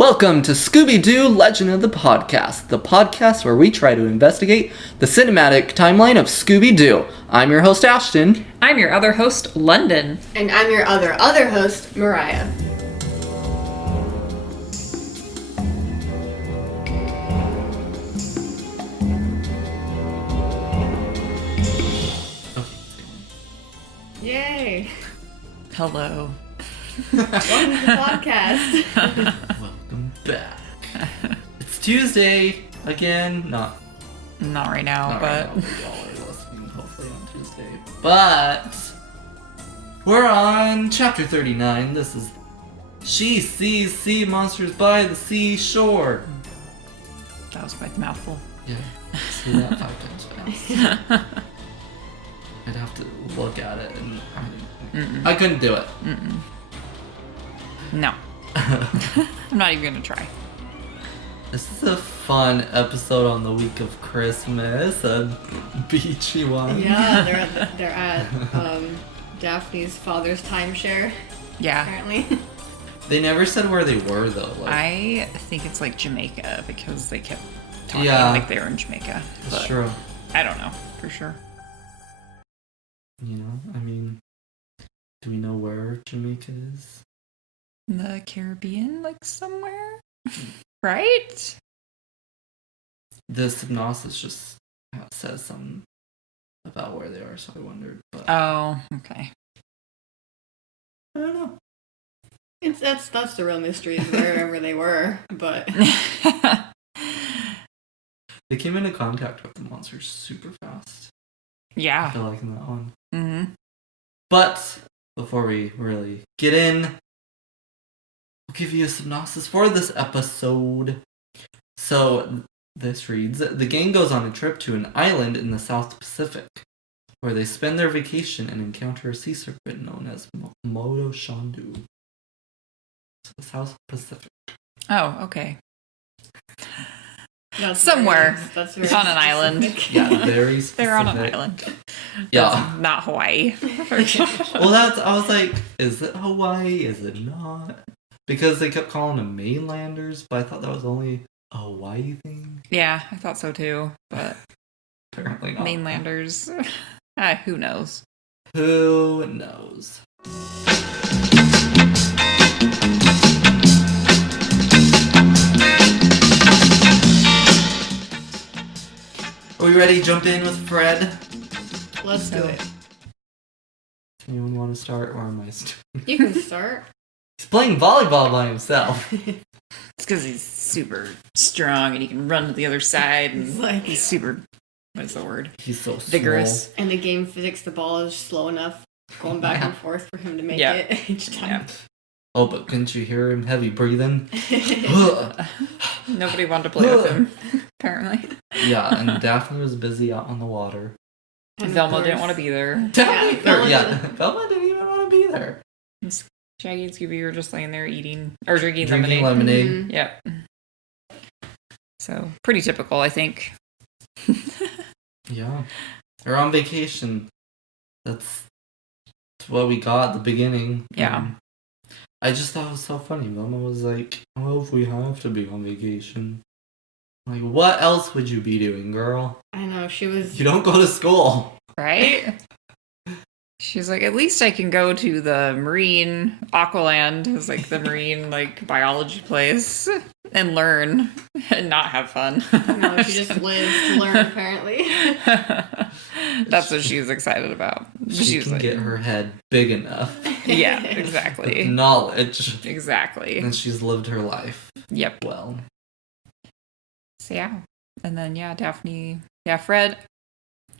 Welcome to Scooby-Doo Legend of the podcast where we try to investigate the cinematic timeline of Scooby-Doo. I'm your host, Ashton. I'm your other host, London. And I'm your other host, Mariah. Yay! Hello. Welcome to the podcast. Welcome back. It's Tuesday again. Not right now, but... Right now. We all are listening hopefully on Tuesday. But we're on chapter 39. This is She Sees Sea Monsters by the Seashore. That was quite the mouthful. Yeah, say that 5 times fast. I'd have to look at it and I couldn't do it. No. I'm not even gonna try. This is a fun episode on the week of Christmas, a beachy one. Yeah, they're at Daphne's father's timeshare. Yeah. Apparently. They never said where they were though. I think it's like Jamaica because they kept talking like they were in Jamaica. That's true. I don't know for sure. You know, I mean, do we know where Jamaica is? In the Caribbean, like somewhere? Right? The synopsis just says something about where they are, so I wondered. But Oh, okay. I don't know. That's the real mystery, is wherever they were, but... They came into contact with the monsters super fast. I Yeah. feel like in that one. Mm-hmm. But before we really get in, I'll give you a synopsis for this episode. So this reads, the gang goes on a trip to an island in the South Pacific, where they spend their vacation and encounter a sea serpent known as Moto Shandu. So the South Pacific. Oh, okay. That's Somewhere. That's It's on an island. Yeah, very specific. They're on an island. Yeah. That's not Hawaii. Well, I was like, is it Hawaii? Is it not? Because they kept calling them mainlanders, but I thought that was only a Hawaii thing. Yeah, I thought so too, but Apparently not. mainlanders, who knows? Who knows? Are we ready to jump in with Fred? Let's do it. Does anyone want to start, or am I starting? You can start. He's playing volleyball by himself. It's because he's super strong and he can run to the other side and he's super, what is the word? He's so Vigorous. small. And the game physics, the ball is slow enough going back and forth for him to make it each time. Oh, but couldn't you hear him heavy breathing? Nobody wanted to play with him, apparently. Yeah, and Daphne was busy out on the water. And Velma didn't want to be there. Velma didn't even want to be there. Shaggy and Scooby were just laying there eating, or drinking Drinking lemonade. lemonade. Yep. So, pretty typical, I think. Yeah. They're on vacation. That's what we got at the beginning. Yeah. I just thought it was so funny. Velma was like, oh, if we have to be on vacation. Like, what else would you be doing, girl? I know, she was... You don't go to school. Right? She's like, at least I can go to the marine Aqualand, is like the marine like biology place, and learn and not have fun. No, she just lives to learn, apparently. That's what she's excited about. She can get her head big enough. Yeah, With exactly. knowledge. Exactly. And she's lived her life. Yep. Well. So yeah. And then Daphne, Fred.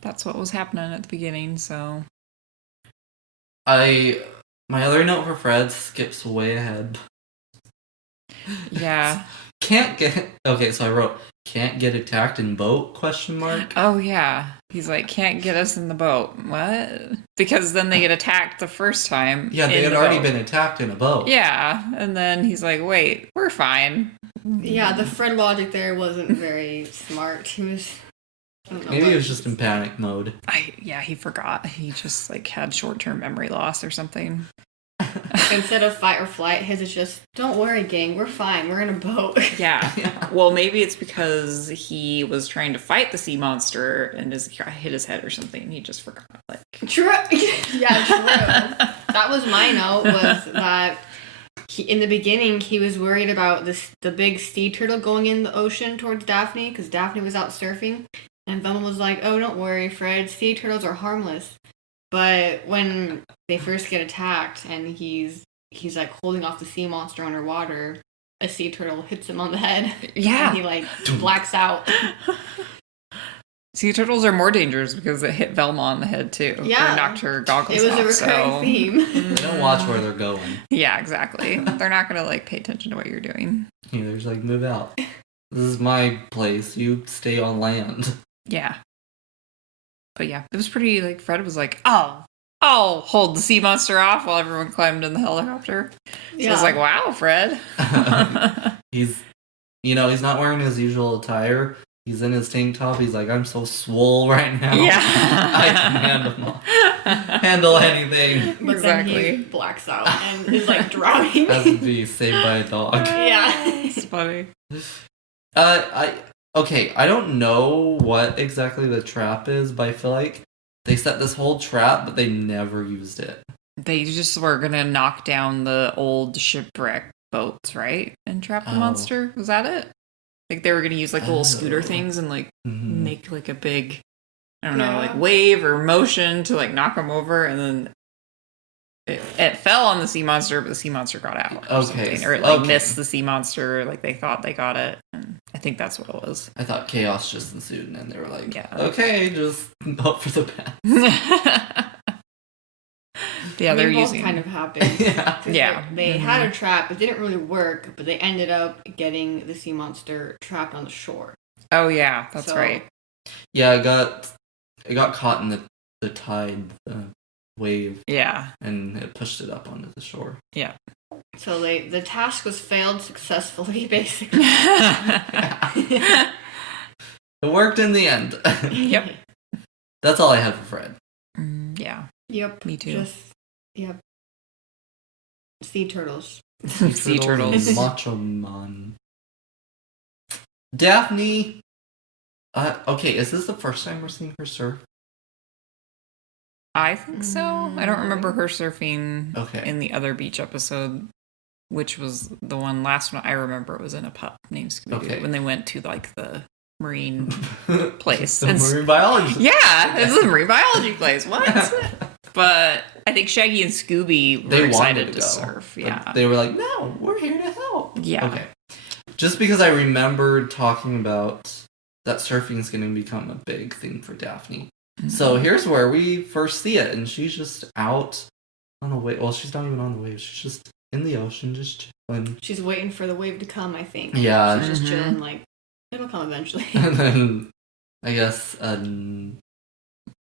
That's what was happening at the beginning, so My other note for Fred skips way ahead. yeah. Okay, so I wrote, can't get attacked in boat, ? Oh yeah. He's like, can't get us in the boat. What? Because then they get attacked the first time. Yeah, they had already been attacked in a boat. Yeah. And then he's like, wait, we're fine. Yeah, the Fred logic there wasn't very smart. He was... Maybe he was just in panic mode. He forgot. He just like had short-term memory loss or something. Instead of fight or flight, his is just, don't worry, gang, we're fine. We're in a boat. Yeah. Yeah. Well, maybe it's because he was trying to fight the sea monster and hit his head or something. He just forgot. Like, True. Yeah, true. That was my note, was that in the beginning, he was worried about the big sea turtle going in the ocean towards Daphne, because Daphne was out surfing. And Velma was like, oh, don't worry, Fred, sea turtles are harmless. But when they first get attacked and he's like holding off the sea monster underwater, a sea turtle hits him on the head. Yeah. And he like blacks out. Sea turtles are more dangerous because it hit Velma on the head too. Yeah. Or knocked her goggles It was off, a recurring theme. They don't watch where they're going. Yeah, exactly. They're not going to like pay attention to what you're doing. They're just like, move out. This is my place. You stay on land. Yeah. But yeah, it was pretty, like, Fred was like, oh, I'll hold the sea monster off while everyone climbed in the helicopter. So I was like, wow, Fred. He's not wearing his usual attire. He's in his tank top. He's like, I'm so swole right now. Yeah. I can handle anything. But Exactly. then he blacks out and is like drowning. Has to be saved by a dog. Yeah. It's funny. I don't know what exactly the trap is, but I feel like they set this whole trap, but they never used it. They just were going to knock down the old shipwreck boats, right? And trap the monster? Was that it? Like they were going to use like little scooter things and like make like a big, I don't know, like wave or motion to like knock them over, and then it fell on the sea monster, but the sea monster got out. Or something. Or it like missed the sea monster, like they thought they got it. And I think that's what it was. I thought chaos just ensued, and then they were like, okay, just hope for the best. Yeah, they're both using kind of happened. Yeah. They had a trap. It didn't really work, but they ended up getting the sea monster trapped on the shore. Oh yeah, that's right. Yeah, it got caught in the tide, the wave. Yeah. And it pushed it up onto the shore. Yeah. So the task was failed successfully, basically. It worked in the end. Yep. That's all I have for Fred. Yeah. Yep. Me too. Yep. Sea turtles. Sea turtles. Macho Man. Daphne. Okay, is this the first time we're seeing her surf? I think so. I don't remember her surfing Okay. in the other beach episode, which was the last one I remember. It was in a pup named Scooby-Doo when they went to like the marine place. The marine biology. Yeah, it's a marine biology place. What? But I think Shaggy and Scooby were excited to surf. Yeah. But they were like, no, we're here to help. Yeah. Okay. Just because I remembered talking about that surfing is going to become a big thing for Daphne. Mm-hmm. So here's where we first see it. And she's just out on the wave. Well, she's not even on the wave. She's just in the ocean, just chilling. She's waiting for the wave to come, I think. Yeah. She's just chilling, like, it'll come eventually. And then, I guess,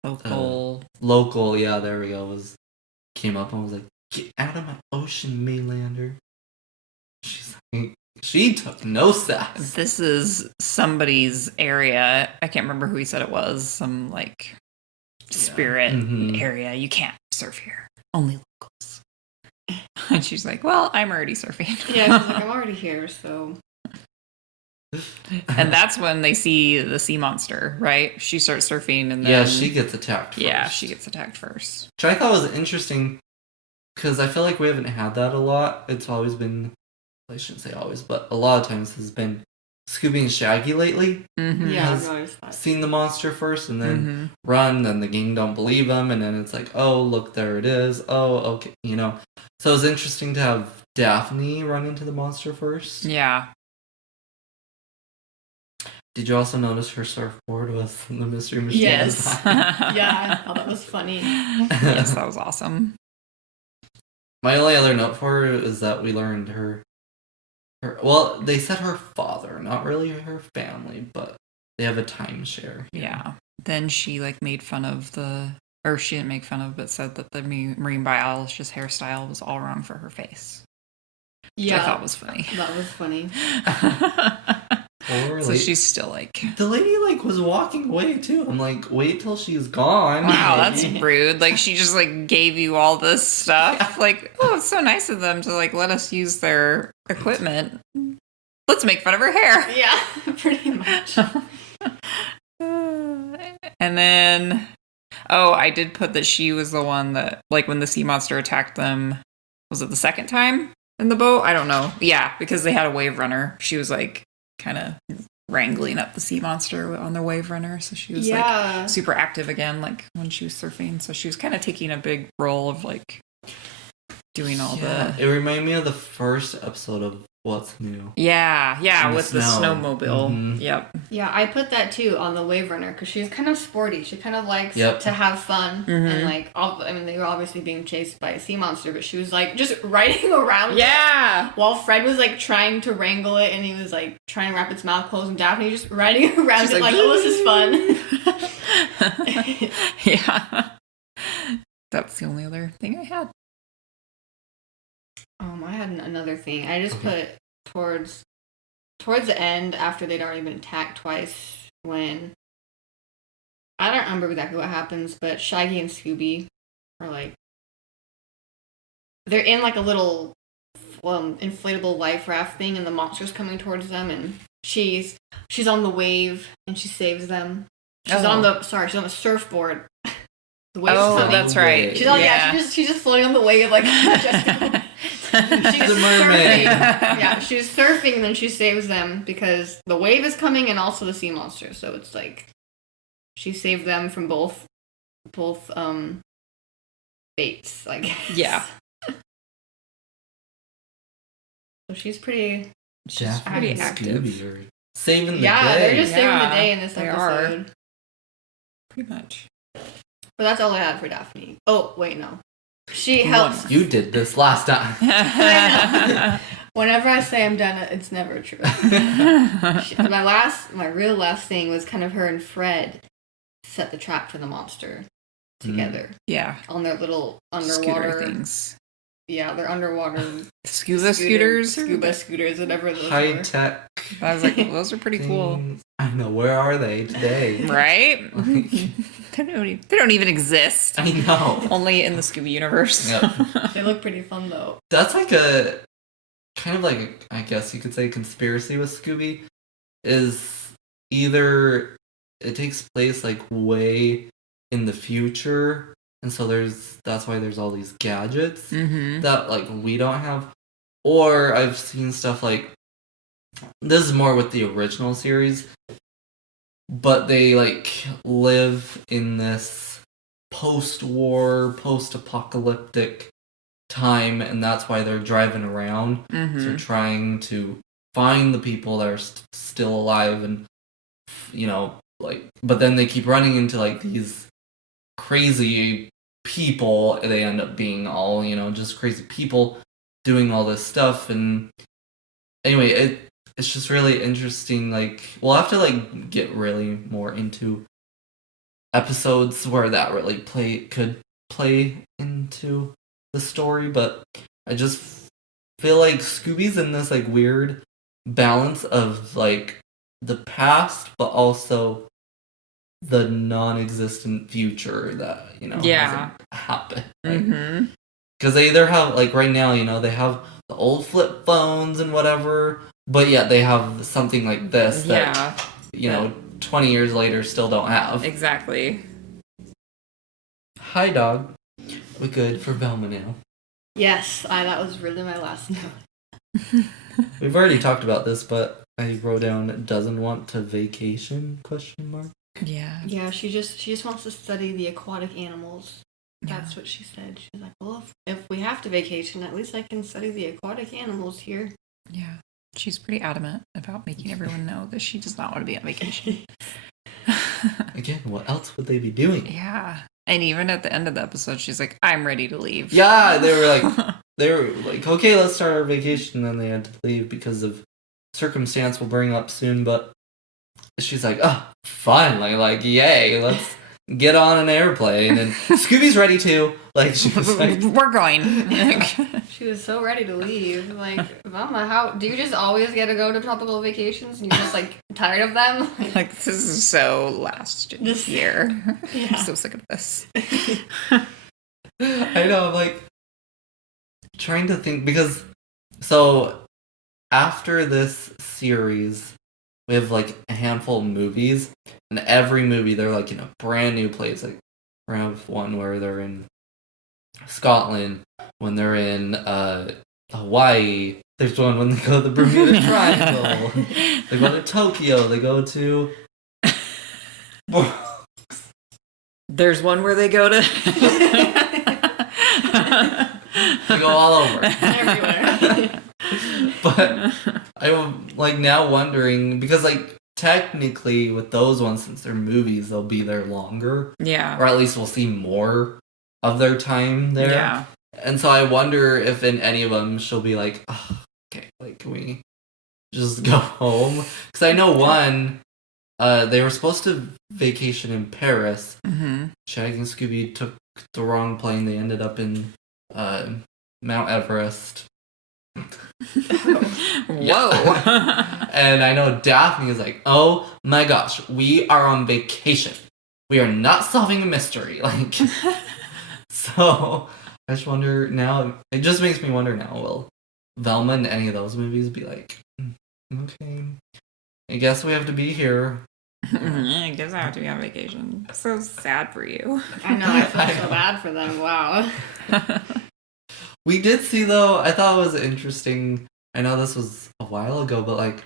local, yeah, there we go, came up and was like, get out of my ocean, Mainlander. She's like, she took no sass. This is somebody's area. I can't remember who he said it was. Some, like, spirit area. You can't surf here. Only locals. And she's like, well, I'm already surfing. Yeah, she's like, I'm already here, so... And that's when they see the sea monster, right? She starts surfing and then... she gets attacked first. Yeah, she gets attacked first. Which I thought was interesting, because I feel like we haven't had that a lot. It's always been... I shouldn't say always, but a lot of times has been Scooby and Shaggy lately. Mm-hmm. Yeah, I've noticed that. Seen the monster first and then run, and the gang don't believe him, and then it's like, oh, look, there it is. Oh, okay, So it was interesting to have Daphne run into the monster first. Yeah. Did you also notice her surfboard with the mystery machine? Yes. Yeah, I thought that was funny. Yes, that was awesome. My only other note for her is that we learned her well, they said her father, not really her family, but they have a timeshare. Yeah. Then she made fun of or she didn't make fun of, but said that the marine biologist's hairstyle was all wrong for her face. Yeah. Which I thought was funny. That was funny. Or So she's still like, the lady like was walking away too. I'm like, wait till she's gone. wow, that's rude. Like she just like gave you all this stuff. Like, oh, it's so nice of them to like let us use their equipment. Let's make fun of her hair. Yeah, pretty much. And then, oh, I did put that she was the one that, like, when the sea monster attacked them, was it the second time in the boat? I don't know. Yeah, because they had a wave runner. She was, like, kind of wrangling up the sea monster on the wave runner. So she was, like, super active again, like, when she was surfing. So she was kind of taking a big role of, like, doing all the... It reminded me of the first episode of What's New. Yeah, with the snowmobile. Mm-hmm. Yep. Yeah, I put that too on the wave runner because she's kind of sporty. She kind of likes to have fun and like. I mean, they were obviously being chased by a sea monster, but she was like just riding around. Yeah. While Fred was like trying to wrangle it, and he was like trying to wrap its mouth closed, and Daphne just riding around She's it like, "Oh, this is fun." Yeah. That's the only other thing I had. I had another thing. I just put towards the end after they'd already been attacked twice when I don't remember exactly what happens, but Shaggy and Scooby are like they're in like a little inflatable life raft thing, and the monster's coming towards them, and she's on the wave and she saves them. She's on the surfboard. The wave's coming. That's right. She's just floating on the wave like majestical. She's a mermaid. She's surfing and then she saves them because the wave is coming and also the sea monster. So it's like she saved them from both fates, I guess. Yeah. So she's pretty active. Scooby are saving the day. Yeah, they're just saving the day in this episode. Are. Pretty much. But that's all I had for Daphne. Oh, wait, no. She helps. You did this last time. I know. Whenever I say I'm done, it's never true. My real last thing was kind of her and Fred set the trap for the monster together. Yeah. On their little underwater scooter things. Yeah, they're underwater scuba scooters, whatever those high were. tech. I was like, well, those are pretty cool. I know. Where are they today? Right? They don't even exist. I know. Only in the Scooby universe. Yep. They look pretty fun though. That's like a kind of like I guess you could say conspiracy with Scooby is either it takes place like way in the future. And so that's why there's all these gadgets that like we don't have. Or I've seen stuff like this is more with the original series, but they like live in this post-war, post-apocalyptic time, and that's why they're driving around. So trying to find the people that are still alive, and but then they keep running into like these crazy people. They end up being all just crazy people doing all this stuff. And anyway, it's just really interesting. Like we'll have to like get really more into episodes where that really could play into the story, but I just feel like Scooby's in this like weird balance of like the past but also the non-existent future that hasn't happened, right? Because they either have like right now they have the old flip phones and whatever, but yet they have something like this that 20 years later still don't have. Exactly. Hi dog, we good for Velma now? Yes, that was really my last note. We've already talked about this, but I wrote down doesn't want to vacation ? Yeah. Yeah, she just wants to study the aquatic animals. That's what she said. She's like, well, if we have to vacation, at least I can study the aquatic animals here. Yeah. She's pretty adamant about making everyone know that she does not want to be on vacation. Again, what else would they be doing? Yeah. And even at the end of the episode, she's like, I'm ready to leave. Yeah, they were like, okay, let's start our vacation. And then they had to leave because of circumstance we'll bring up soon. But she's like, oh, finally, like, yay, let's get on an airplane. And Scooby's ready too, Like, she was like, we're going. She was so ready to leave. Like, Velma, how do you just always get to go to tropical vacations and you're just like tired of them? Like, this is so last year. Yeah. I'm so sick of this. I know, I'm like trying to think because so after this series we have like a handful of movies, and every movie they're like in a brand new place. Like we have one where they're in Scotland, when they're in Hawaii. There's one when they go to the Bermuda Triangle. They go to Tokyo. They go to. There's one where they go to. They go all over. Everywhere. But I'm like now wondering because like technically with those ones, since they're movies, they'll be there longer. Yeah. Or at least we'll see more of their time there. Yeah. And so I wonder if in any of them she'll be like, oh, okay, like can we just go home? Because I know one, they were supposed to vacation in Paris. Mm-hmm. Shaggy and Scooby took the wrong plane. They ended up in Mount Everest. Whoa. And I know Daphne is like, oh my gosh, we are on vacation. We are not solving a mystery. Like, so I just wonder now, it just makes me wonder now, will Velma in any of those movies be like, okay, I guess we have to be here. I guess I have to be on vacation. So sad for you. I know, I feel so bad for them. Wow. We did see, though, I thought it was interesting. I know this was a while ago, but like,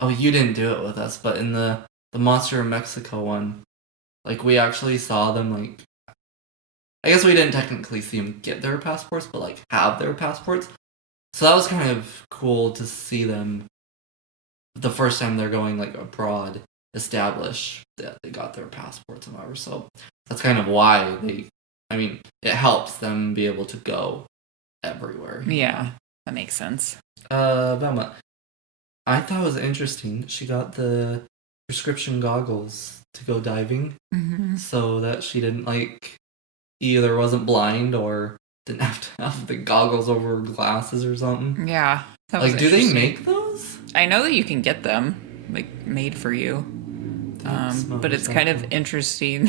oh, you didn't do it with us, but in the Monster in Mexico one, like, we actually saw them, like, I guess we didn't technically see them get their passports, but like, have their passports. So that was kind of cool to see them the first time they're going, like, abroad, establish that they got their passports and whatever. So that's kind of why it helps them be able to go everywhere. Yeah, that makes sense. Velma, I thought it was interesting. She got the prescription goggles to go diving, so that she didn't either wasn't blind or didn't have to have the goggles over her glasses or something. Yeah. Like, do they make those? I know that you can get them, like, made for you. But it's kind of interesting.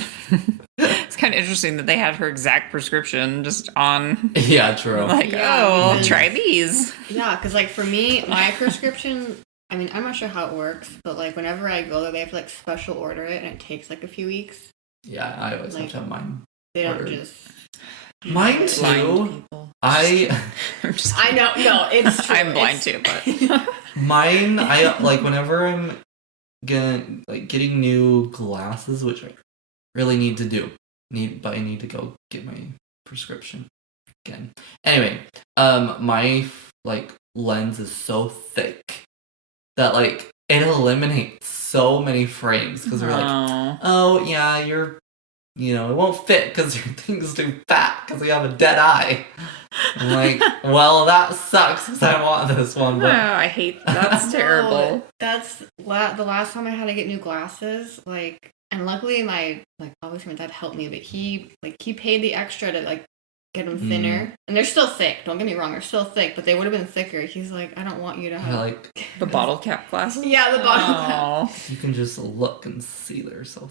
It's kind of interesting that they had her exact prescription just on. Yeah, true. Like, Yeah, well, try these. Yeah, because like for me, my prescription, I mean, I'm not sure how it works, but like whenever I go there, they have to like special order it, and it takes like a few weeks. Yeah, I always have to have mine. They don't ordered. just. Mine too. I know, no, it's true. I'm blind too, but mine. I like whenever I'm getting new glasses, which I really need to do. But I need to go get my prescription again. Anyway, my lens is so thick that like it eliminates so many frames because they're like, oh yeah, it won't fit because your thing's too fat because you have a dead eye. I'm like, well, that sucks because I want this one. But I hate that's terrible. That's the last time I had to get new glasses. Like, and luckily obviously my dad helped me, but he paid the extra to like get them thinner, and they're still thick. Don't get me wrong, they're still thick, but they would have been thicker. He's like, I don't want you to have like the bottle cap glasses. Yeah, the bottle cap. You can just look and see they're so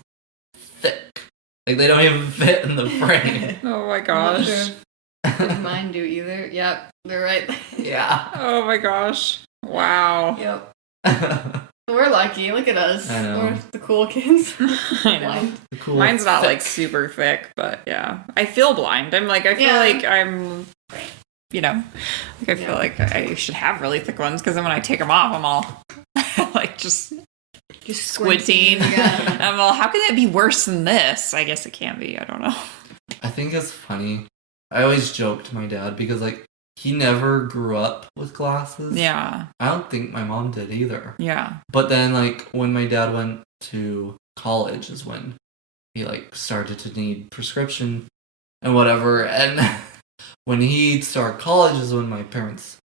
thick. Like they don't even fit in the frame. Oh my gosh. Mine do either. Yep, they're right. Yeah. Oh my gosh. Wow. Yep. We're lucky. Look at us. I know. We're the cool kids. I know. Cool Mine's not thick. like super thick, but yeah. I feel blind. I feel like I'm, I feel like I should have really thick ones because then when I take them off, I'm all like just squinting. Yeah. I'm all, how can that be worse than this? I guess it can be. I don't know. I think it's funny. I always joke to my dad because he never grew up with glasses. Yeah. I don't think my mom did either. Yeah. But then when my dad went to college is when he started to need prescription and whatever. And when he started college is when my parents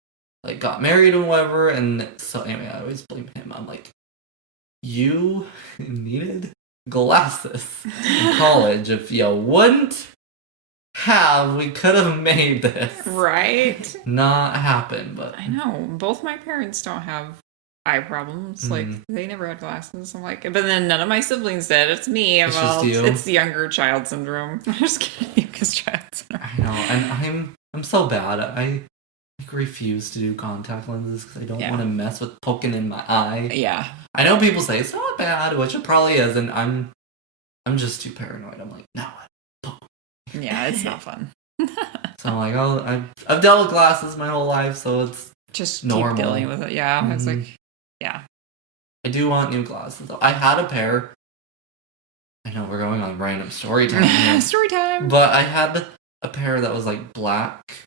got married and whatever. And so anyway, I always blame him. I'm like, you needed glasses in college. If you wouldn't, we could have made this Right? not happen, but I know. Both my parents don't have eye problems. Like, they never had glasses. I'm like, but then none of my siblings did. It's me. It's just you. It's the younger child syndrome. I'm just kidding. Youngest child syndrome. I know, and I'm so bad. I refuse to do contact lenses because I don't want to mess with poking in my eye. Yeah. I know people say it's not bad, which it probably is, and I'm just too paranoid. I'm like, no. Yeah, it's not fun. So I'm like, oh, I've dealt with glasses my whole life, so it's just normal. Keep dealing with it. Yeah, I was like, yeah. I do want new glasses though. I had a pair. I know we're going on random story time here. Story time. But I had a pair that was like black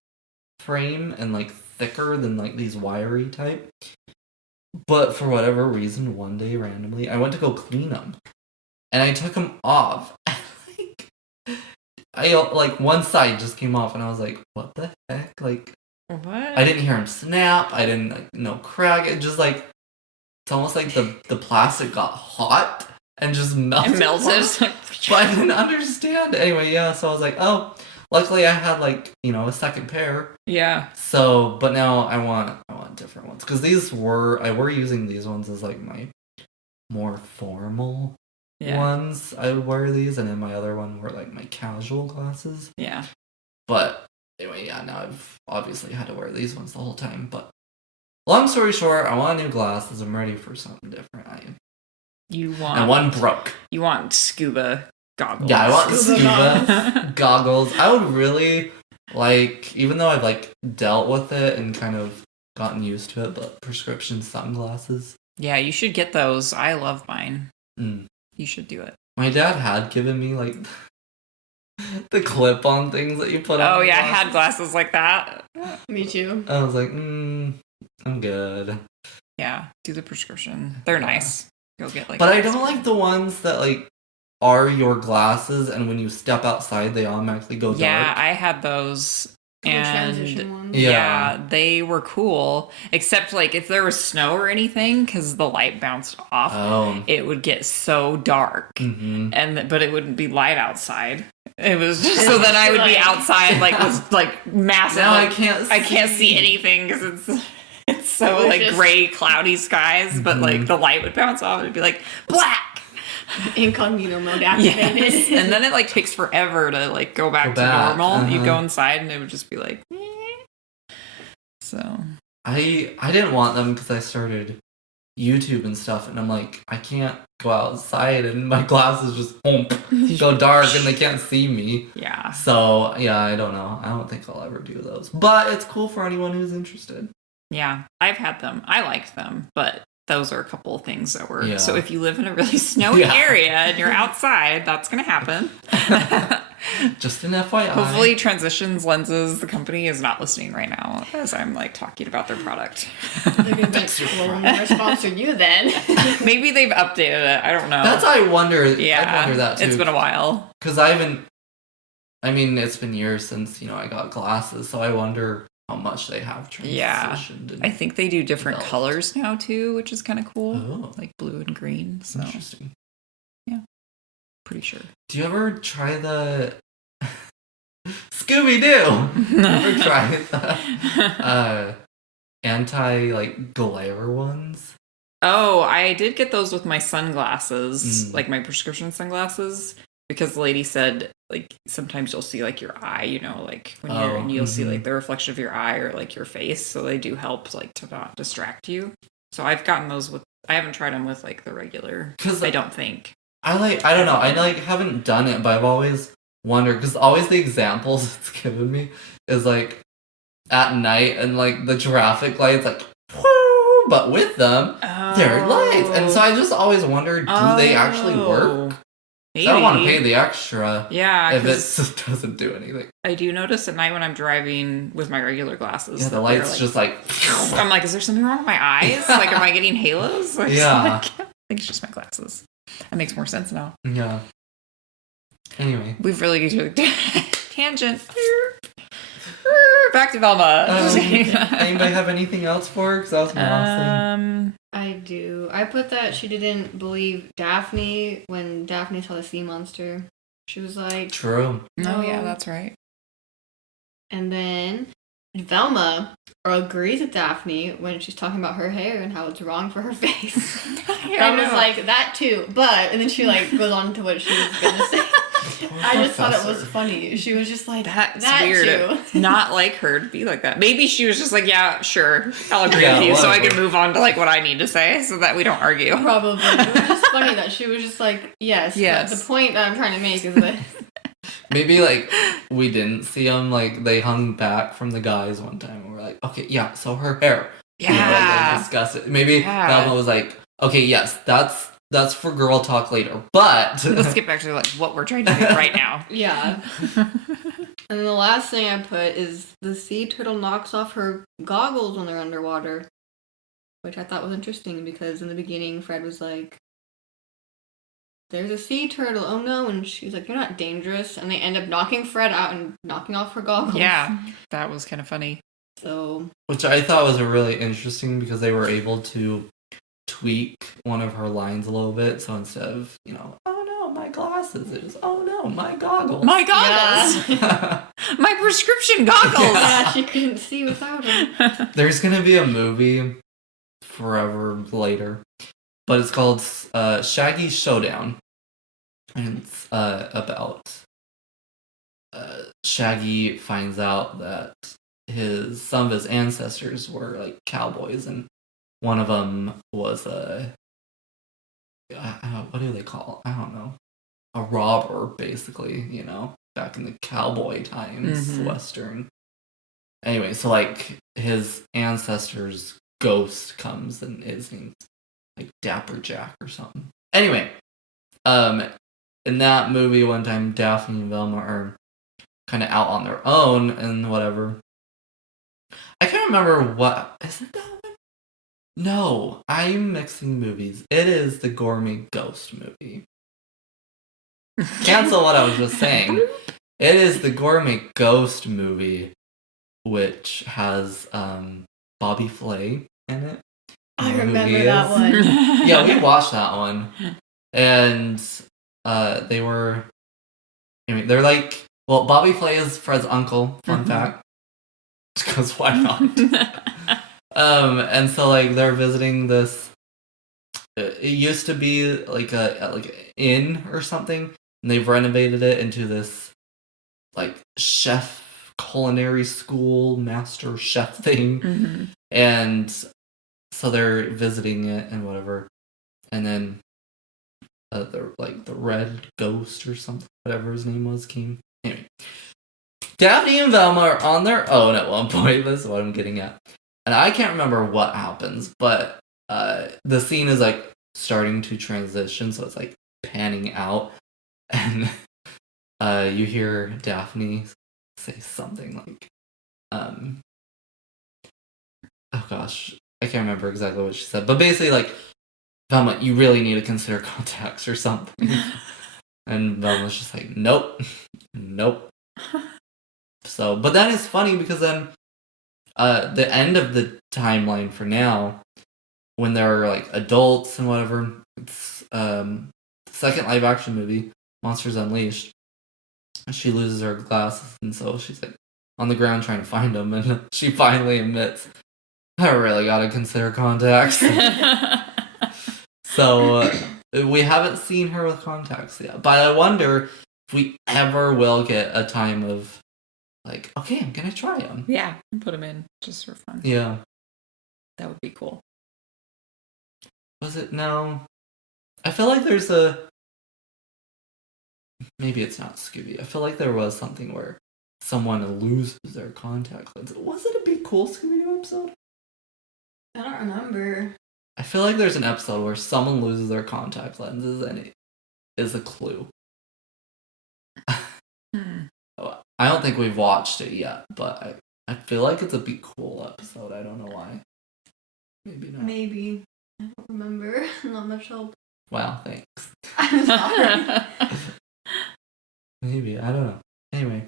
frame and like thicker than like these wiry type. But for whatever reason, one day randomly, I went to go clean them, and I took them off. I like one side just came off, and I was like, "What the heck?" Like, what? I didn't hear him snap. I didn't crack. It just like it's almost like the plastic got hot and just melted. It melted. But I didn't understand. Anyway, yeah. So I was like, "Oh." Luckily, I had like a second pair. Yeah. So, but now I want different ones because I were using these ones as like my more formal ones. I would wear these, and then my other one were like my casual glasses. Yeah. But anyway, yeah. Now I've obviously had to wear these ones the whole time. But long story short, I want new glasses. I'm ready for something different. And one broke. You want scuba goggles. Yeah, I want scuba goggles. I would really like, even though I've like dealt with it and kind of gotten used to it, but prescription sunglasses. Yeah, you should get those. I love mine. Mm. You should do it. My dad had given me like the clip-on things that you put on. Oh yeah, I had glasses like that. Me too. I was like, I'm good. Yeah, do the prescription. They're nice. Go get like. But I don't like the ones that like are your glasses, and when you step outside, they automatically go dark. Yeah, I had those. Transition ones. Yeah, they were cool. Except like if there was snow or anything, because the light bounced off, it would get so dark, but it wouldn't be light outside. It was just so then I would be outside like with like massive. Now like, I can't see anything because it's so like gray, cloudy skies. But like the light would bounce off and it'd be like black. Incognito mode activated. Yes. And then it like takes forever to like go back to normal. You go inside and it would just be like so I didn't want them because I started YouTube and stuff, and I'm like, I can't go outside and my glasses just go dark and they can't see me. Yeah. So yeah, I don't know. I don't think I'll ever do those. But it's cool for anyone who's interested. Yeah. I've had them. I liked them, but those are a couple of things that were. Yeah. So if you live in a really snowy area and you're outside, that's going to happen. Just an FYI. Hopefully Transitions Lenses, the company, is not listening right now as I'm like talking about their product. They're going to be well, we're sponsor you then. Maybe they've updated it. I don't know. That's I wonder. Yeah. I wonder that too. It's been a while. Because it's been years since, I got glasses, so I wonder how much they have transitioned. Yeah. I think they do different colors now too, which is kind of cool. Oh. Like blue and green. So. Interesting. Yeah. Pretty sure. Do you ever try the Scooby-Doo? Ever try the anti-glare ones? Oh, I did get those with my sunglasses, like my prescription sunglasses, because the lady said, like, sometimes you'll see, like, your eye, like, when you'll see, like, the reflection of your eye or, like, your face, so they do help, like, to not distract you. So I've gotten those I haven't tried them with, like, the regular, I don't think. I don't know, I haven't done it, but I've always wondered, because always the examples it's given me is, like, at night, and, like, the traffic lights, like, whoo, but with them, they're lights, and so I just always wondered, do they actually work? I don't want to pay the extra if it doesn't do anything. I do notice at night when I'm driving with my regular glasses. Yeah, the light's like, just like... I'm like, is there something wrong with my eyes? Like, am I getting halos? Like, yeah. I think it's just my glasses. That makes more sense now. Yeah. Anyway. We've really took tangent. Back to Velma. Anybody have anything else for her? Because that was my last thing. I do. I put that she didn't believe Daphne when Daphne saw the sea monster. She was like... True. Oh, yeah, that's right. And then Velma agrees with Daphne when she's talking about her hair and how it's wrong for her face. I was like, that too. But, and then she like goes on to what she was going to say. I just thought it was funny. She was just like, that's that weird. too. It's not like her to be like that. Maybe she was just like, yeah, sure, I'll agree Yeah, with you, so I whatever. can move on to like what I need to say, so that we don't argue. Probably. It was just funny that she was just like, yes. Yes. But the point that I'm trying to make is that Maybe like we didn't see them, like they hung back from the guys one time and we're like, okay, yeah, so her hair. Yeah. You know, like, they discuss it. Maybe Yeah. Velma was like, okay, yes, that's for girl talk later. But Let's get back to like what we're trying to do right now. yeah. And the last thing I put is the sea turtle knocks off her goggles when they're underwater, which I thought was interesting because in the beginning Fred was like, there's a sea turtle, oh no, and she's like, you're not dangerous, and they end up knocking Fred out and knocking off her goggles. Yeah, that was kind of funny. So, which I thought was really interesting because they were able to tweak one of her lines a little bit. So instead of, oh no, my glasses, it was, oh no, my goggles. My goggles! yeah, My prescription goggles! yeah, she couldn't see without them. There's gonna be a movie forever later, but it's called Shaggy's Showdown, and it's about Shaggy finds out that some of his ancestors were like cowboys, and one of them was what do they call it? I don't know, a robber, basically. Back in the cowboy times, Mhm. Western. Anyway, so like his ancestors' ghost comes, and his name's like Dapper Jack or something. Anyway, in that movie, one time Daphne and Velma are kind of out on their own and whatever. I can't remember what is it that one? No, I'm mixing movies. It is the Gourmet Ghost movie. Cancel what I was just saying. It is the Gourmet Ghost movie, which has Bobby Flay in it. I You know who remember he that is? one. Yeah, we watched that one, and they were. I mean, they're like, well, Bobby Flay is Fred's uncle. Fun Mhm. fact, because why not? And so like they're visiting this. It used to be like a inn or something, and they've renovated it into this like chef culinary school master chef thing, Mhm. and so they're visiting it and whatever, and then the red ghost or something, whatever his name was, came. Anyway, Daphne and Velma are on their own at one point. That's what I'm getting at, and I can't remember what happens, but the scene is like starting to transition, so it's like panning out, and you hear Daphne say something like, oh gosh, I can't remember exactly what she said, but basically like, Velma, you really need to consider contacts or something. And Velma's just like, nope, nope. So, but that is funny because then the end of the timeline for now, when they're like adults and whatever, it's second live action movie, Monsters Unleashed. She loses her glasses, and so she's like on the ground trying to find them, and she finally admits, I really gotta consider contacts. So we haven't seen her with contacts yet, but I wonder if we ever will get a time of like, okay, I'm gonna try them. Yeah, put them in just for fun. Yeah. That would be cool. Was it? No. I feel like there's maybe it's not Scooby. I feel like there was something where someone loses their contact lens. Was it a Be Cool Scooby-Doo episode? I don't remember. I feel like there's an episode where someone loses their contact lenses and it is a clue. I don't think we've watched it yet, but I feel like it's a Be Cool episode. I don't know why. Maybe not. Maybe. I don't remember. Not much help. Wow, thanks. I'm sorry. Maybe, I don't know. Anyway,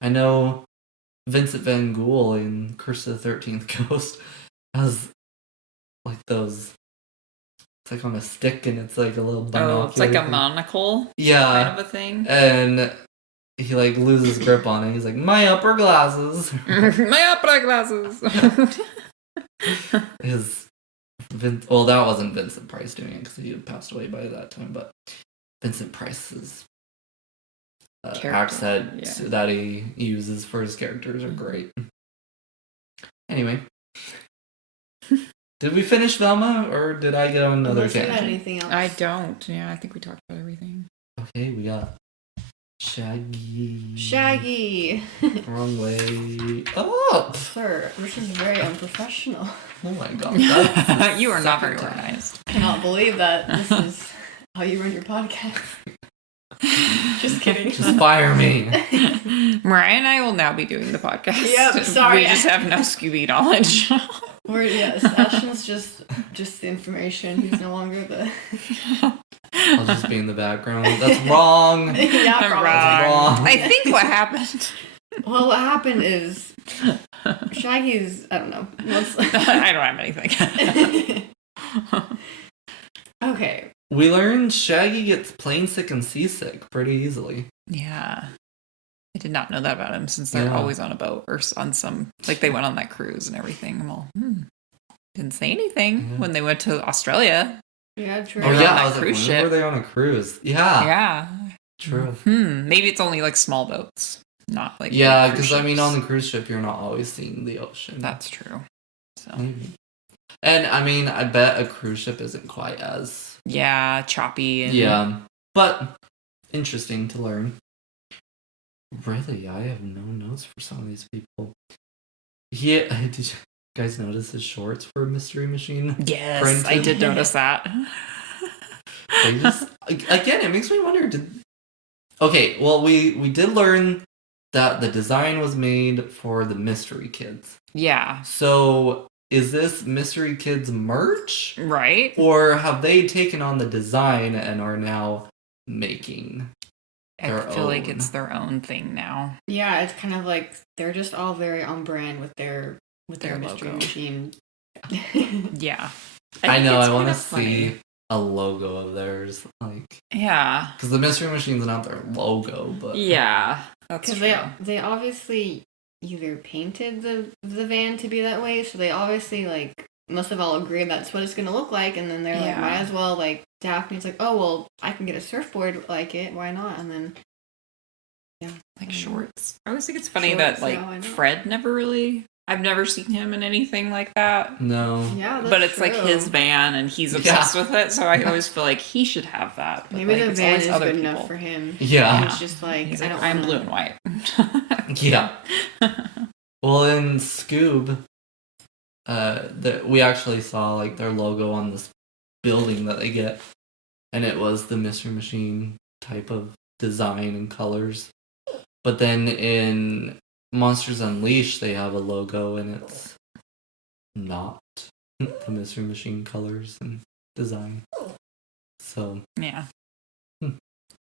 I know Vincent Van Gogh in Curse of the 13th Ghost has like those. It's like on a stick and it's like a little binocular. Oh, it's like a thing. monocle Yeah. kind of a thing. And he like loses grip on it. He's like, my upper glasses. My opera glasses. Well, that wasn't Vincent Price doing it because he had passed away by that time, but Vincent Price's accent that he uses for his characters are great. Anyway. Did we finish Velma, or did I get on another tangent? Anything else? I don't. Yeah, I think we talked about everything. Okay, we got Shaggy. Shaggy. Wrong way. Oh! Sir, this is very unprofessional. Oh my god. You are not very organized. I cannot believe that this is how you run your podcast. Just kidding. Just fire me. Mariah and I will now be doing the podcast. Yep, sorry. We just have no Scooby knowledge. Ashton's just the information. He's no longer the... I'll just be in the background. That's wrong. Yeah, I'm probably. wrong. I think what happened... Well, what happened is Shaggy's... I don't know. I don't have anything. Okay. We learned Shaggy gets plane sick and seasick pretty easily. Yeah. I did not know that about him since they're always on a boat or on some... Like, they went on that cruise and everything. I'm all, didn't say anything when they went to Australia. Yeah, true. Oh, yeah. I was cruise like, ship. when were they on a cruise? Yeah. Yeah. True. Maybe it's only, like, small boats. Not, like... Yeah, because, I mean, on the cruise ship, you're not always seeing the ocean. That's true. So... Maybe. And, I mean, I bet a cruise ship isn't quite as... Yeah, choppy. And... Yeah. But, interesting to learn. Really, I have no notes for some of these people. Yeah, did you guys notice his shorts for Mystery Machine? Yes, printed? I did notice that. They just, again, it makes me wonder, Okay, well, we did learn that the design was made for the Mystery Kids. Yeah. So, is this Mystery Kids merch? Right. Or have they taken on the design and are now making I feel like it's their own thing now. Yeah, it's kind of like they're just all very on brand with their Mystery logo. Machine. Yeah. I know, I want to see a logo of theirs. Like, yeah. Because the Mystery Machine's not their logo, but... Yeah. That's true. Because they obviously either painted the van to be that way, so they obviously, like, must have all agreed that's what it's going to look like, and then they're like, might as well, like, Daphne's like, oh, well, I can get a surfboard like it, why not? And then, like shorts. I always think it's funny that, like, Fred never really... I've never seen him in anything like that. No. Yeah, that's but it's true. like his van, and he's obsessed with it, so I always feel like he should have that. But maybe like, the it's van always is other good people. enough for him. Yeah. It's just like, He's I like, don't I'm wanna... blue and white. Yeah. Well, in Scoob, we actually saw like their logo on this building that they get, and it was the Mystery Machine type of design and colors. But then in Monsters Unleashed, they have a logo, and it's not the Mystery Machine colors and design. So Yeah.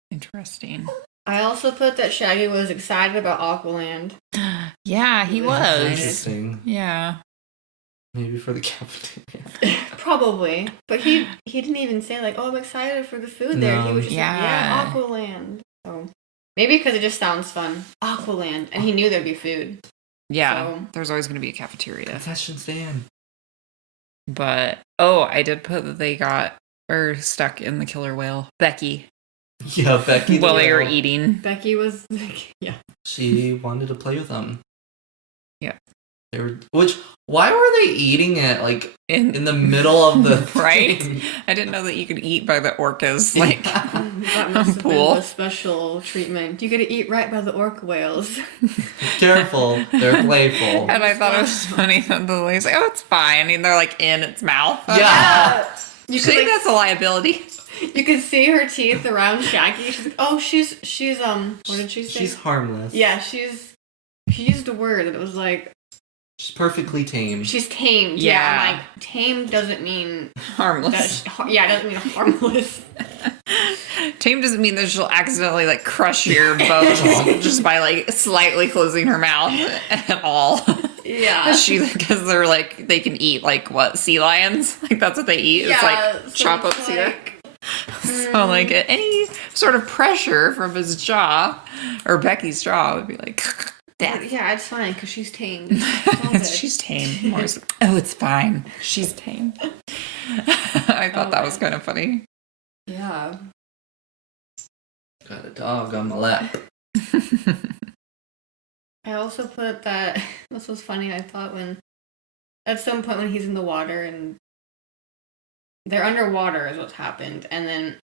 Interesting. I also put that Shaggy was excited about Aqualand. Yeah, he was. interesting. Yeah. Maybe for the cafeteria. Probably. But he didn't even say, like, oh, I'm excited for the food there. No. He was just like, yeah, Aqualand. So maybe because it just sounds fun. Aqualand. And he knew there'd be food. Yeah. So. There's always going to be a cafeteria. Concession stand. But, I did put that they got, or stuck in the killer whale. Becky. Yeah, Becky. While they were eating. Becky was like, yeah. She wanted to play with them. Yeah. Why were they eating it, like, in the middle of the right? thing? I didn't know that you could eat by the orcas, like, that must have pool. been a special treatment. You gotta eat right by the orca whales. Careful, they're playful. And I thought it was funny that the lady's like, oh, it's fine. And they're, like, in its mouth. Yeah. You think could, that's a liability? You could see her teeth around Shaggy. She's like, oh, she's what did she say? She's harmless. Yeah, she used a word that was like, she's perfectly tame. she's tamed. Yeah. I'm like, tame doesn't mean Harmless. it doesn't mean harmless. Tame doesn't mean that she'll accidentally, like, crush your bones just by, like, slightly closing her mouth at all. Yeah. Because they're, like, they can eat, like, what, sea lions? Like, that's what they eat. Yeah, it's, like, so chop up it's sea. like, So, like, any sort of pressure from his jaw, or Becky's jaw would be like, death. Yeah, it's fine because she's tamed. It's all good. She's tame. Morris, oh, it's fine. She's tame. I thought that was kind of funny. Yeah. Got a dog on my lap. I also put that this was funny. I thought when at some point when he's in the water and they're underwater is what's happened, and then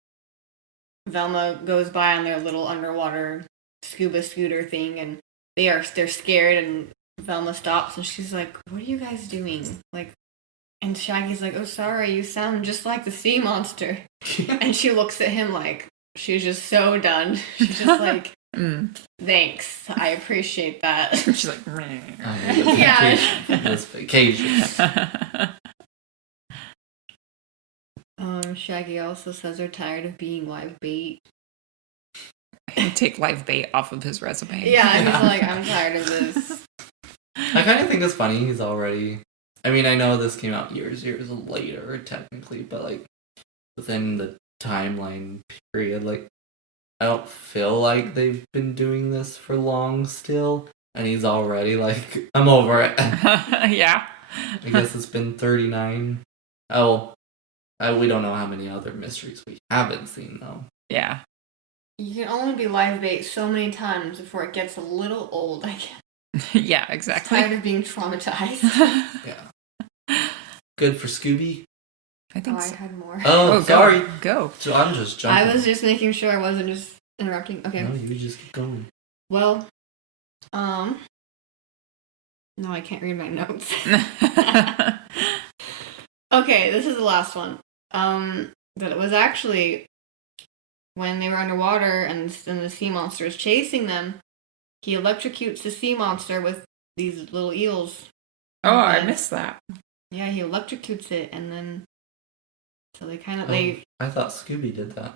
Velma goes by on their little underwater scuba scooter thing, and they're scared, and Velma stops and she's like, "What are you guys doing?" Like, and Shaggy's like, "Oh, sorry, you sound just like the sea monster." And she looks at him like she's just so done. She's just like, "Thanks, I appreciate that." She's like, Yeah. This vacation. Shaggy also says they're tired of being live bait. Take live bait off of his resume. Yeah, he's like, "I'm tired of this." I kind of think it's funny he's already... I mean, I know this came out years later, technically, but, like, within the timeline period, like, I don't feel like they've been doing this for long still, and he's already like, I'm over it. Yeah. I guess it's been 39. Oh, we don't know how many other mysteries we haven't seen, though. Yeah. You can only be live bait so many times before it gets a little old, I guess. Yeah, exactly. Tired of being traumatized. Yeah. Good for Scooby? I think I so. had more. Oh, sorry. Go. So I'm just jumping. I was just making sure I wasn't just interrupting. Okay. No, you just keep going. Well, no, I can't read my notes. Okay, this is the last one. That it was actually when they were underwater and the sea monster is chasing them, he electrocutes the sea monster with these little eels. Oh, I missed that. Yeah, he electrocutes it, and then so they kind of I thought Scooby did that.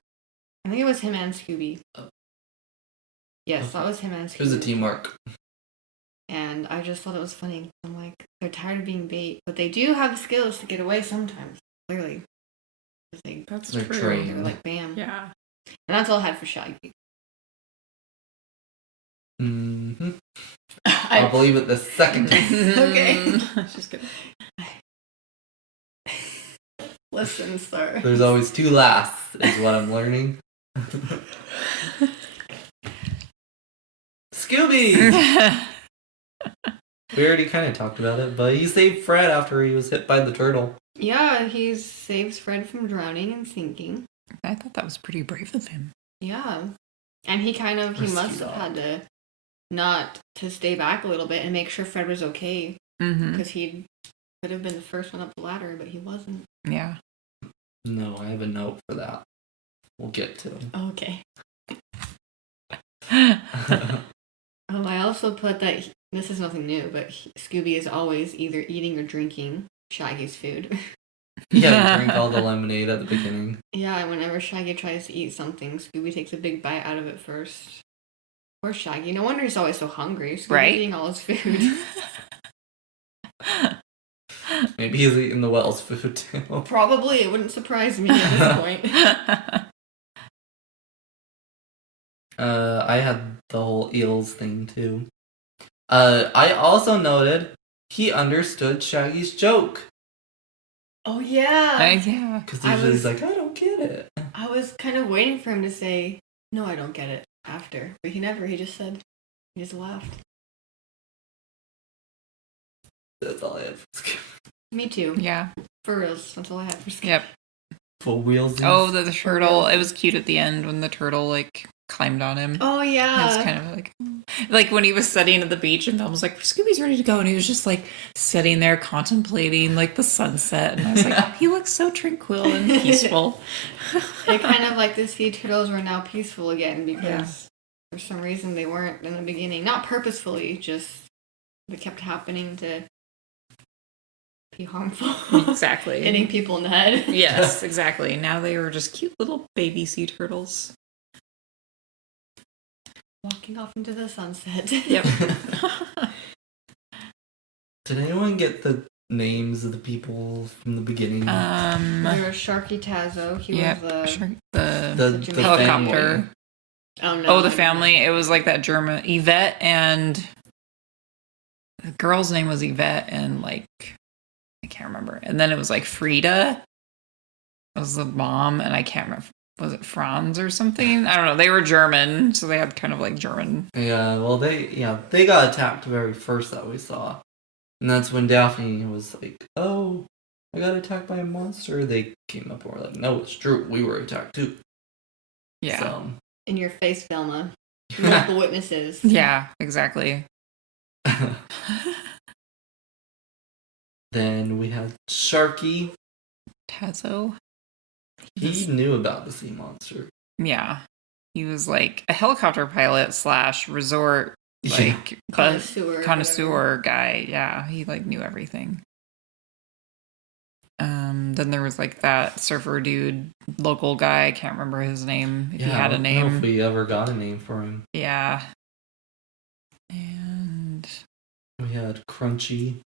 I think it was him and Scooby. Oh. Yes, that was him and Scooby. It was a teamwork. And I just thought it was funny. I'm like, they're tired of being bait, but they do have the skills to get away sometimes. Clearly, That's They're true. trained. they're like, bam. Yeah. And that's all I had for Shaggy. Mm-hmm. I'll believe it the second time. Okay. She's good. Listen, sir. There's always two lasts, is what I'm learning. Scooby! We already kind of talked about it, but he saved Fred after he was hit by the turtle. Yeah, he saves Fred from drowning and sinking. I thought that was pretty brave of him. Yeah. And he Rescue must have dog. had to stay back a little bit and make sure Fred was okay. Mm-hmm. Because he could have been the first one up the ladder, but he wasn't. Yeah. No, I have a note for that. We'll get to it. Okay. I also put that this is nothing new, but Scooby is always either eating or drinking Shaggy's food. Yeah, drink all the lemonade at the beginning. Yeah, and whenever Shaggy tries to eat something, Scooby takes a big bite out of it first. Poor Shaggy. No wonder he's always so hungry. Scooby's Right? eating all his food. Maybe he's eating the whale's food too. Probably. It wouldn't surprise me at this point. I had the whole eels thing too. I also noted he understood Shaggy's joke. Oh, yeah. Yeah. Because I usually he's was- like, I don't get it. I was kind of waiting for him to say, "No, I don't get it," after. But he never. He just said, he just laughed. That's all I had for Scooby. Me too. Yeah. For reals. That's all I had for Scooby. Yep. Full wheels. Oh, the turtle. It was cute at the end when the turtle, like, climbed on him. Oh, yeah. It was kind of like when he was sitting at the beach and Velma was like, Scooby's ready to go. And he was just like sitting there contemplating like the sunset. And I was like, he looks so tranquil and peaceful. It kind of like the sea turtles were now peaceful again because for some reason they weren't in the beginning. Not purposefully, just it kept happening to be harmful. Exactly. Hitting people in the head. Yes, exactly. Now they were just cute little baby sea turtles. Walking off into the sunset. Yep. Did anyone get the names of the people from the beginning? There was Sharky Tazo. He was the helicopter. family. Oh no! Oh, the family. It was like that German Yvette, and the girl's name was Yvette, and like I can't remember. And then it was like Frida was the mom, and I can't remember. Was it Franz or something? I don't know. They were German, so they had kind of like German. Yeah, well, they got attacked very first that we saw. And that's when Daphne was like, oh, I got attacked by a monster. They came up and were like, no, it's true. We were attacked too. Yeah. So. In your face, Velma. Multiple witnesses. Yeah, exactly. Then we had Sharky. Tazo. He knew about the sea monster. Yeah. He was like a helicopter pilot / resort like connoisseur guy. Yeah, he like knew everything. Then there was like that surfer dude, local guy. I can't remember his name. If he had a name. I don't know if we ever got a name for him. Yeah. And we had Crunchy,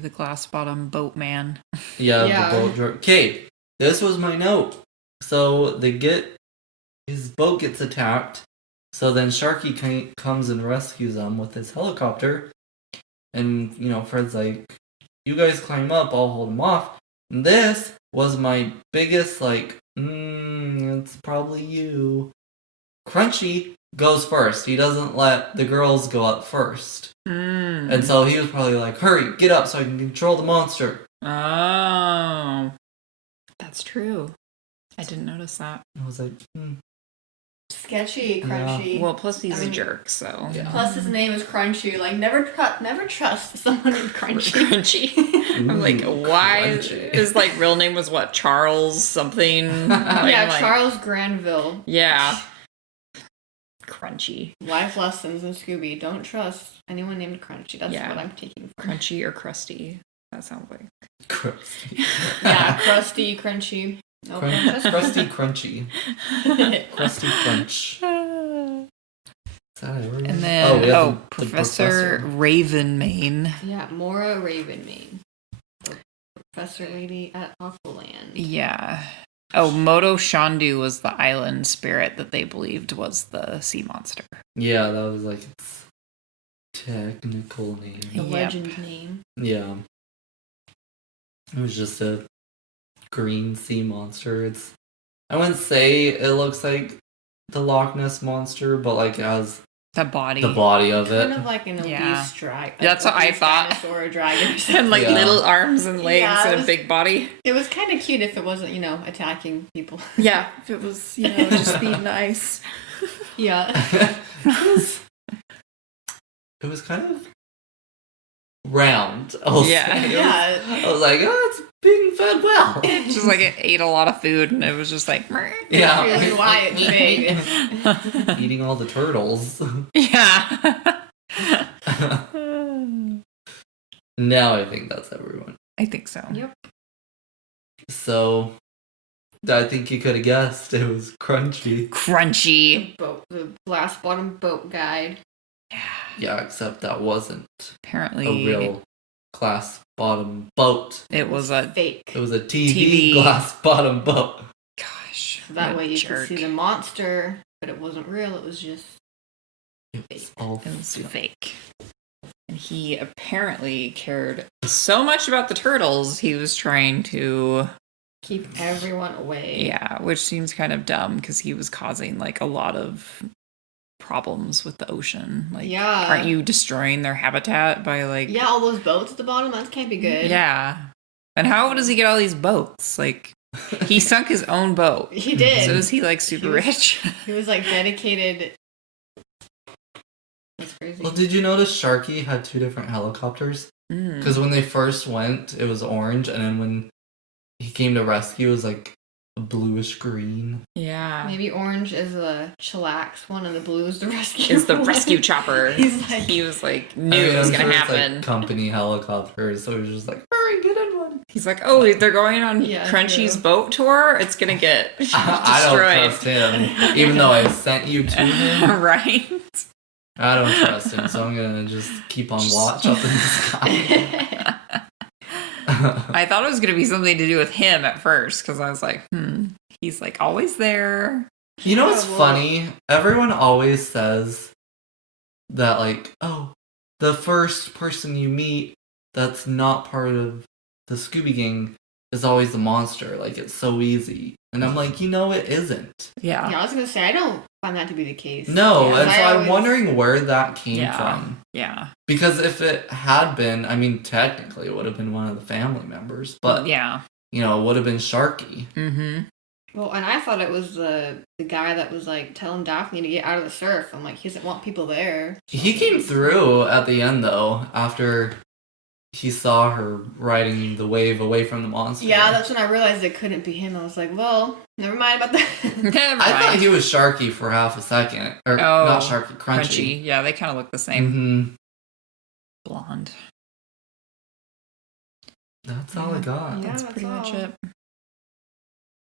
the glass bottom boatman. Yeah, the boat. Okay, this was my note. So his boat gets attacked. So then Sharky comes and rescues them with his helicopter. And, Fred's like, you guys climb up, I'll hold him off. And this was my biggest, it's probably you. Crunchy goes first. He doesn't let the girls go up first. And so he was probably like, hurry, get up so I can control the monster. Oh. That's true. I didn't notice that. I was like, Sketchy, Crunchy. Yeah. Well, plus he's a jerk, so. Yeah. Plus his name is Crunchy. Like, never trust someone named Crunchy. Crunchy. I'm like, why? Crunchy. His real name was what? Charles something? Charles Granville. Yeah. Crunchy. Life lessons in Scooby. Don't trust anyone named Crunchy. That's what I'm taking from. Crunchy or Krusty. That sounds like. Crusty. Yeah, Krusty, Crunchy. Okay. Crusty Crunchy. Crusty Crunch. And then, Professor Ravenmane. Yeah, Mora Ravenmane. Professor Lady at Aqualand. Yeah. Oh, Moto Shandu was the island spirit that they believed was the sea monster. Yeah, that was its technical name. The legend name. Yeah. It was just a green sea monster. I wouldn't say it looks like the Loch Ness monster, but it has the body of it. Kind of like an obese dragon. That's what I thought. Dinosaur dragon. And little arms and legs and a big body. It was kind of cute if it wasn't, attacking people. Yeah, if it was, just being nice. Yeah. It was kind of round. I was like, oh, it's being fed well. It's just it ate a lot of food, and it was just like, yeah, really why it's big. Eating all the turtles. Yeah. Now I think that's everyone. I think so. Yep. So, I think you could have guessed it was Crunchy. The glass bottom boat guide. Yeah, except that wasn't apparently a real glass bottom boat. It was a fake. It was a TV glass bottom boat. Gosh. So that way you could see the monster, but it wasn't real. It was just fake. It was fake. And he apparently cared so much about the turtles, he was trying to keep everyone away. Yeah, which seems kind of dumb because he was causing a lot of problems with the ocean. Aren't you destroying their habitat by all those boats at the bottom? That can't be good. Yeah. And how does he get all these boats? He sunk his own boat. He did. So is he super rich? He was dedicated. That's crazy. Well, did you notice Sharky had 2 different helicopters? Because when they first went, it was orange, and then when he came to rescue, it was a bluish green. Yeah. Maybe orange is the chillax one, and the blue is the rescue. Is the rescue chopper. He was knew it was gonna happen. Company helicopters, so he was just hurry, get in one. He's oh, they're going on Crunchy's boat tour. It's gonna get destroyed. I don't trust him, even though I sent you to him. Right. I don't trust him, so I'm gonna just keep on watch up in the sky. I thought it was going to be something to do with him at first because I was like, he's like always there. You know what's funny? Everyone always says that, like, oh, the first person you meet that's not part of the Scooby Gang is always the monster. Like, it's so easy. And I'm like, it isn't. Yeah. Yeah, I was going to say, I don't find that to be the case. No, and so I'm wondering where that came from. Yeah. Because if it had been, I mean, technically it would have been one of the family members. But, it would have been Sharky. Mm-hmm. Well, and I thought it was the guy that was, like, telling Daphne to get out of the surf. I'm like, he doesn't want people there. He came through at the end, though, after he saw her riding the wave away from the monster. Yeah, that's when I realized it couldn't be him. I was like, well, never mind about that. I thought he was Sharky for half a second. Or, not Sharky, Crunchy. Yeah, they kind of look the same. Mm-hmm. Blonde. That's all I got. Yeah, that's pretty much it.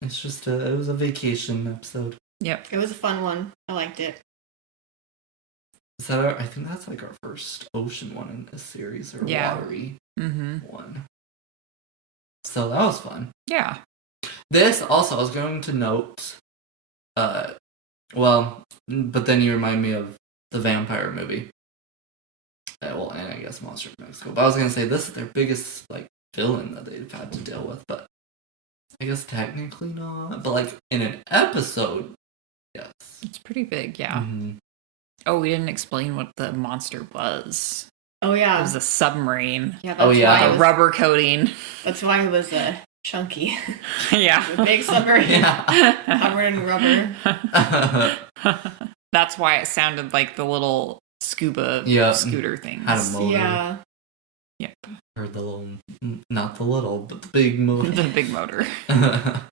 It's just it was a vacation episode. Yep. It was a fun one. I liked it. Is that I think that's like our first ocean one in this series, or watery one. So that was fun. Yeah. This also, I was going to note, but then you remind me of the vampire movie. And I guess Monster of Mexico. But I was going to say, this is their biggest, like, villain that they've had to deal with, but I guess technically not. But, like, in an episode, yes. It's pretty big, yeah. Mm-hmm. Oh, we didn't explain what the monster was. Oh, yeah. It was a submarine. Yeah, that's why a rubber coating. That's why it was chunky. Yeah. A big submarine covered in rubber. That's why it sounded like the little scuba scooter things. Had a motor. Yeah. Yep. Or the little, not the little, but the big motor. The big motor. But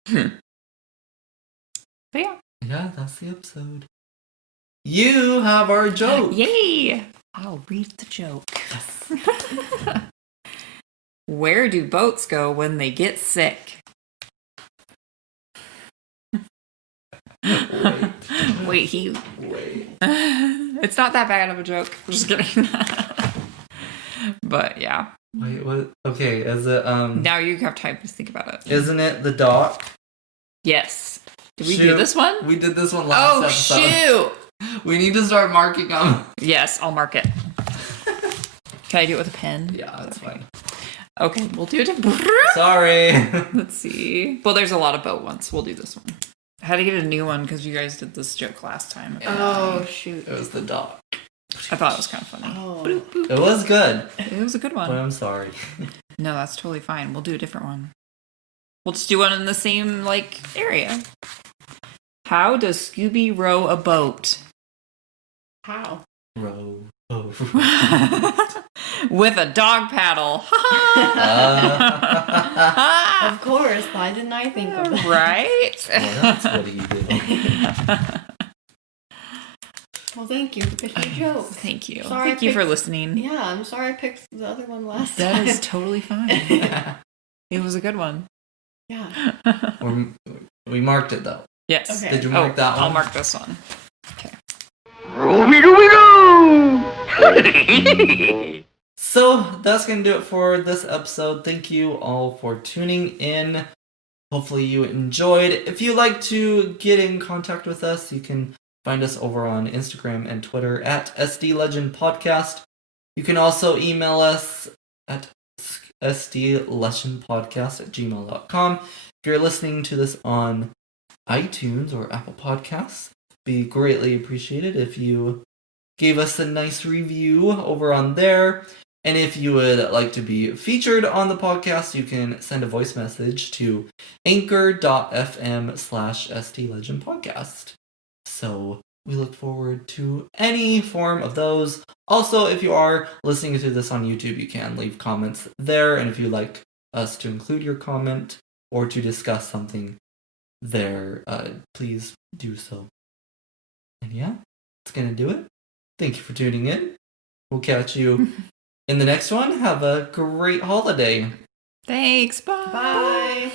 yeah. Yeah, that's the episode. You have our joke. Yay! I'll read the joke. Yes. Where do boats go when they get sick? Wait. It's not that bad of a joke. I'm just kidding. But yeah. Wait, what? Okay, is it Now you have time to think about it. Isn't it the dock? Yes. Did we do this one? We did this one last episode. Oh, shoot! We need to start marking them. Yes, I'll mark it. Can I do it with a pen? Yeah, that's fine. Okay, we'll do it. Sorry. Let's see. Well, there's a lot of boat ones. We'll do this one. I had to get a new one because you guys did this joke last time. Oh, shoot. It was the dock. I thought it was kind of funny. Oh. Boop, boop. It was good. It was a good one. But I'm sorry. No, that's totally fine. We'll do a different one. We'll just do one in the same, area. How does Scooby row a boat? How? Row. With a dog paddle. Of course. Why didn't I think of that? Right? Well, that's what he did. Well, thank you for picking a joke. Thank you. Sorry Thank you for listening. Yeah, I'm sorry I picked the other one last time. That is totally fine. It was a good one. Yeah. We marked it, though. Yes. Okay. Did you mark that one? I'll mark this one. Okay. So, that's going to do it for this episode. Thank you all for tuning in. Hopefully you enjoyed. If you'd like to get in contact with us, you can find us over on Instagram and Twitter at SDLegendPodcast. You can also email us at sdlegendpodcast@gmail.com. If you're listening to this on iTunes or Apple Podcasts, be greatly appreciated if you gave us a nice review over on there. And if you would like to be featured on the podcast, you can send a voice message to anchor.fm/SDLegendPodcast. So we look forward to any form of those. Also, if you are listening to this on YouTube, you can leave comments there. And if you'd like us to include your comment or to discuss something there, please do so. And yeah, that's going to do it. Thank you for tuning in. We'll catch you in the next one. Have a great holiday. Thanks. Bye. Bye.